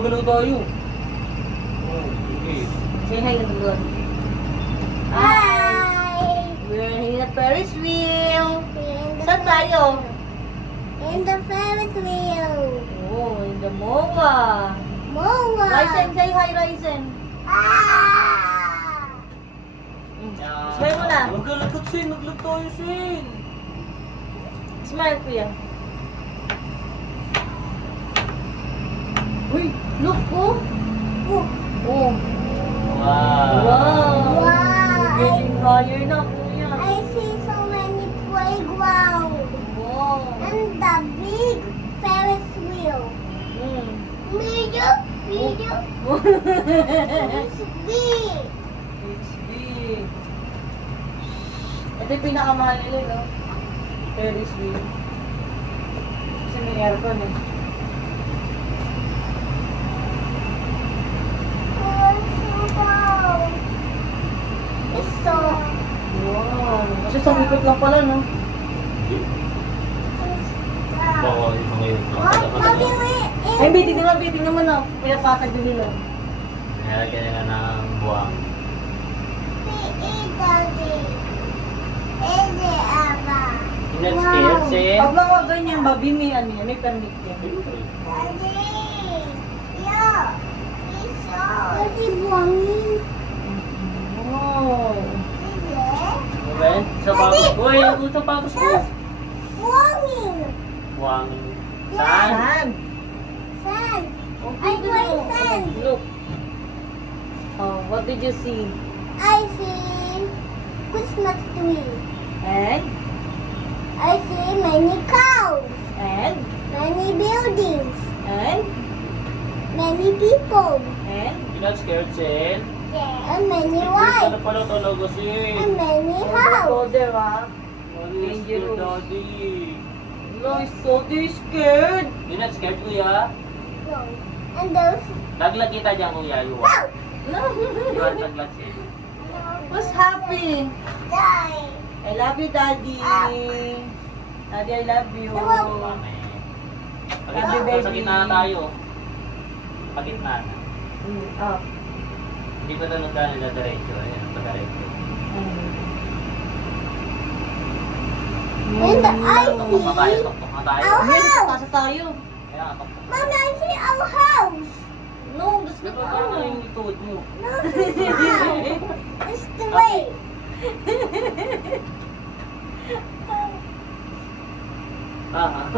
Galaw tayo. Oh, okay. Say hi na doon. Hi! We're in the Ferris wheel. Saan tayo? In the Ferris wheel. Oh, in the MOA. MOA. Ryzen, say hi, Ryzen. Ah! Smile mo na. Huwag ka lagot, Shin. Naglag tayo, Shin. Smile, kuya. Uy, look, oh. Oh. Oh. Wow. Wow. Wow. Getting higher na, kuya. I see so many playgrounds Wow. and the big Ferris wheel. Mm. Medium. It's big. It's big. Ito yung pinakamahal nila, no? Ferris wheel. Kasi may aircon, eh. It's so. Wow. Kasi sa ikot lang pala, no? Baka yung mga yun. Mommy, Ay, tingnan mo na. Pinapatag din nila. Nilagyan nila ng buwang. You're not scared, Shin? Pag mga ganyan, babi, may ano yan, may permit yan. Wow. Okay? Sa pagos. Uy, ang sa pagos ko. Buwang. Saan? Saan? I want sand. Look. Oh, what did you see? I see Christmas tree. And? I see many cows, And? many buildings, And? many people, And? You're not scared, Shin? and many Ano lights, pala talaga, Shin? and many Oh, houses. there, ah. What is your Dangerous. daddy? No, he's so scared. You're not scared, kuya? And those. Laglag kita dyan, kuya. You want? You want laglag, Shin? What's happy? Die. I love you, Daddy. Daddy, I love you. Mami. Happy Sa baby. gitna na tayo. Sa gitna na. Oh. Hindi pa tanong ka nila diretso. Ayan, pag-diretso. And I Tuktok na tayo, see. tuktok na tayo. Our Ay, house. kasa tayo. Kaya, tuktok. Mommy, I see our house. No, that's Diba not parang ano. yung ituod mo? No, it's not. It's the way. Ah,